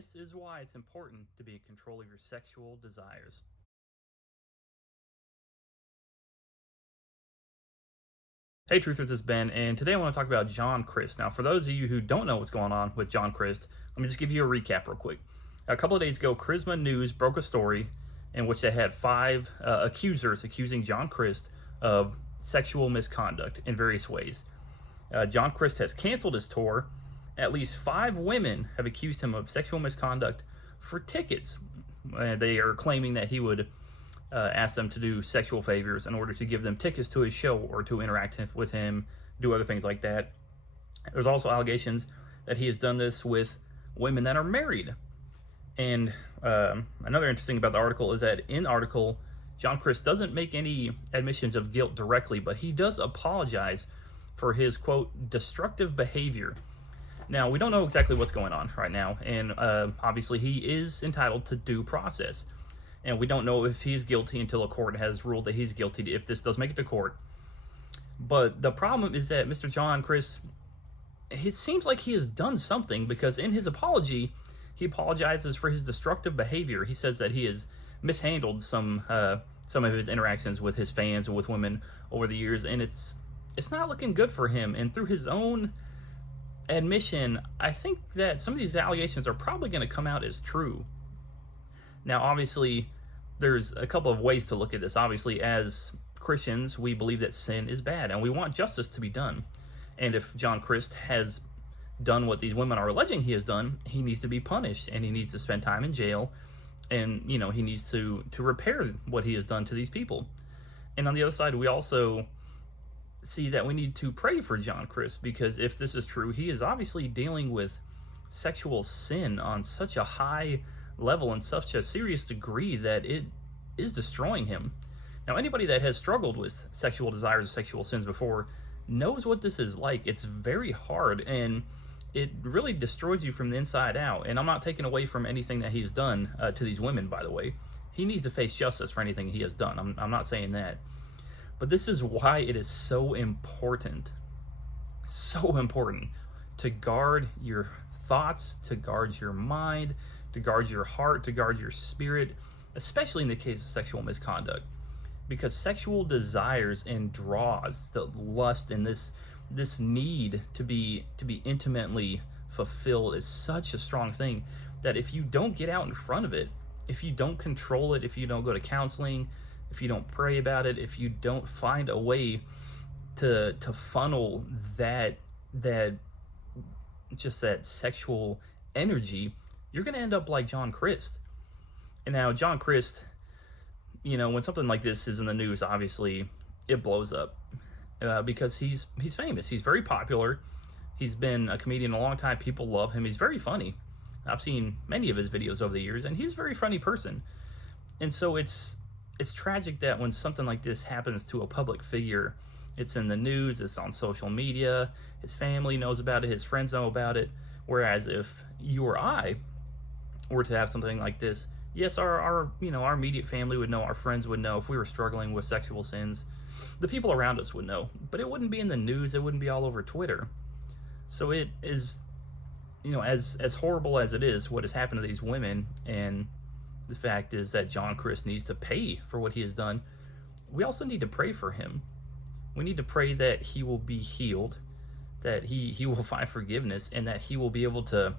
This is why it's important to be in control of your sexual desires. Hey, Truthers, this is Ben, and today I want to talk about John Crist. Now, for those of you who don't know what's going on with John Crist, let me just give you a recap real quick. A couple of days ago, Charisma News broke a story in which they had five accusers accusing John Crist of sexual misconduct in various ways. John Crist has canceled his tour. At least five women have accused him of sexual misconduct for tickets. They are claiming that he would ask them to do sexual favors in order to give them tickets to his show or to interact with him, do other things like that. There's also allegations that he has done this with women that are married. And another interesting about the article is that in the article, John Crist doesn't make any admissions of guilt directly, but he does apologize for his, quote, destructive behavior. Now, we don't know exactly what's going on right now, and obviously he is entitled to due process. And we don't know if he's guilty until a court has ruled that he's guilty, if this does make it to court. But the problem is that Mr. John Crist, it seems like he has done something, because in his apology, he apologizes for his destructive behavior. He says that he has mishandled some of his interactions with his fans and with women over the years, and it's not looking good for him. And through his own admission, I think that some of these allegations are probably going to come out as true. Now, obviously, there's a couple of ways to look at this. Obviously, as Christians, we believe that sin is bad, and we want justice to be done. And if John Crist has done what these women are alleging he has done, he needs to be punished, and he needs to spend time in jail, and, he needs to repair what he has done to these people. And on the other side, we also see that we need to pray for John Crist, because if this is true, he is obviously dealing with sexual sin on such a high level and such a serious degree that it is destroying him. Now, anybody that has struggled with sexual desires or sexual sins before knows what this is like. It's very hard, and it really destroys you from the inside out. And I'm not taking away from anything that he's done to these women, by the way. He needs to face justice for anything he has done. I'm not saying that. But this is why it is so important to guard your thoughts, to guard your mind, to guard your heart, to guard your spirit, especially in the case of sexual misconduct. Because sexual desires and draws, the lust and this need to be intimately fulfilled is such a strong thing that if you don't get out in front of it, if you don't control it, if you don't go to counseling, if you don't pray about it, if you don't find a way to funnel that sexual energy, you're going to end up like John Crist. And now John Crist, when something like this is in the news, obviously it blows up because he's famous. He's very popular. He's been a comedian a long time. People love him. He's very funny. I've seen many of his videos over the years, and he's a very funny person. And so it's tragic that when something like this happens to a public figure, it's in the news, it's on social media, his family knows about it, his friends know about it. Whereas if you or I were to have something like this, yes, our immediate family would know, our friends would know. If we were struggling with sexual sins, the people around us would know, but it wouldn't be in the news, it wouldn't be all over Twitter. So it is, as horrible as it is what has happened to these women, and the fact is that John Crist needs to pay for what he has done, we also need to pray for him. We need to pray that he will be healed, that he will find forgiveness, and that he will be able to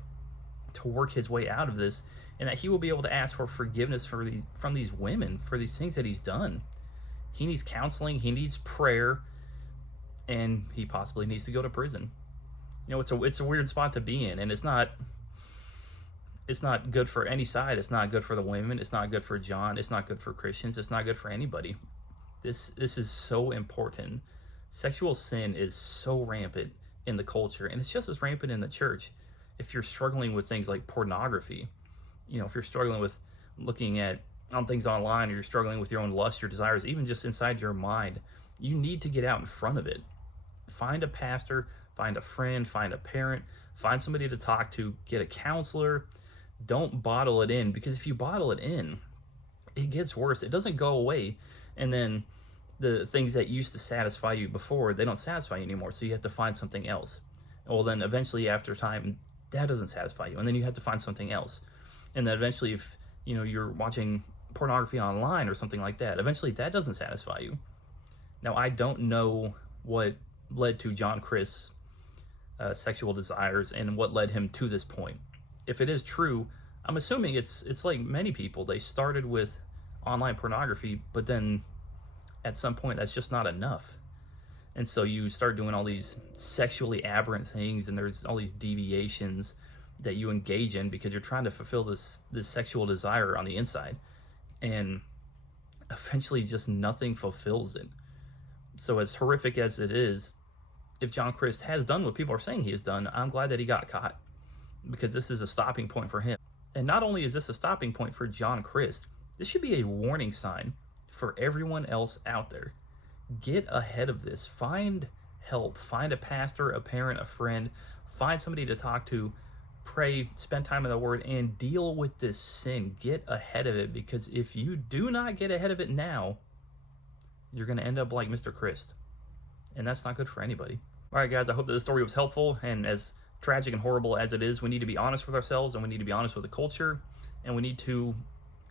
work his way out of this, and that he will be able to ask for forgiveness from these women for these things that he's done. He needs counseling, he needs prayer, and he possibly needs to go to prison. It's a weird spot to be in, and it's not good for any side. It's not good for the women, it's not good for John, it's not good for Christians, it's not good for anybody. This is so important. Sexual sin is so rampant in the culture, and it's just as rampant in the church. If you're struggling with things like pornography, if you're struggling with looking on things online, or you're struggling with your own lust, your desires, even just inside your mind, you need to get out in front of it. Find a pastor, find a friend, find a parent, find somebody to talk to, get a counselor. Don't bottle it in, because if you bottle it in, it gets worse. It doesn't go away, and then the things that used to satisfy you before, they don't satisfy you anymore, so you have to find something else. Well, then eventually after time, that doesn't satisfy you. And then you have to find something else. And then eventually, if you're watching pornography online or something like that, eventually that doesn't satisfy you. Now, I don't know what led to John Crist's sexual desires and what led him to this point. If it is true, I'm assuming it's like many people. They started with online pornography, but then at some point that's just not enough. And so you start doing all these sexually aberrant things, and there's all these deviations that you engage in because you're trying to fulfill this sexual desire on the inside. And eventually just nothing fulfills it. So as horrific as it is, if John Crist has done what people are saying he has done, I'm glad that he got caught, because this is a stopping point for him. And not only is this a stopping point for John Crist, this should be a warning sign for everyone else out there. Get ahead of this. Find help. Find a pastor, a parent, a friend. Find somebody to talk to. Pray, spend time in the Word, and deal with this sin. Get ahead of it, because if you do not get ahead of it now, you're going to end up like Mr. Crist. And that's not good for anybody. All right, guys, I hope that this story was helpful. And as tragic and horrible as it is, we need to be honest with ourselves, and we need to be honest with the culture, and we need to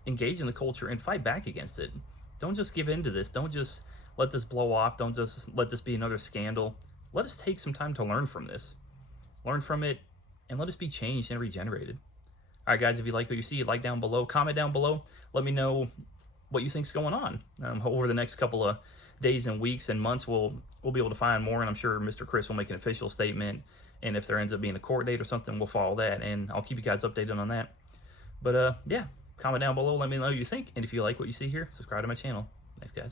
engage in the culture and fight back against it. Don't just give in to this. Don't just let this blow off. Don't just let this be another scandal. Let us take some time to learn from this. Learn from it, and let us be changed and regenerated. All right, guys, if you like what you see, like down below, comment down below. Let me know what you think's going on. Over the next couple of days and weeks and months, we'll be able to find more, and I'm sure Mr. Crist will make an official statement. And if there ends up being a court date or something, we'll follow that, and I'll keep you guys updated on that. But yeah, comment down below. Let me know what you think. And if you like what you see here, subscribe to my channel. Thanks, guys.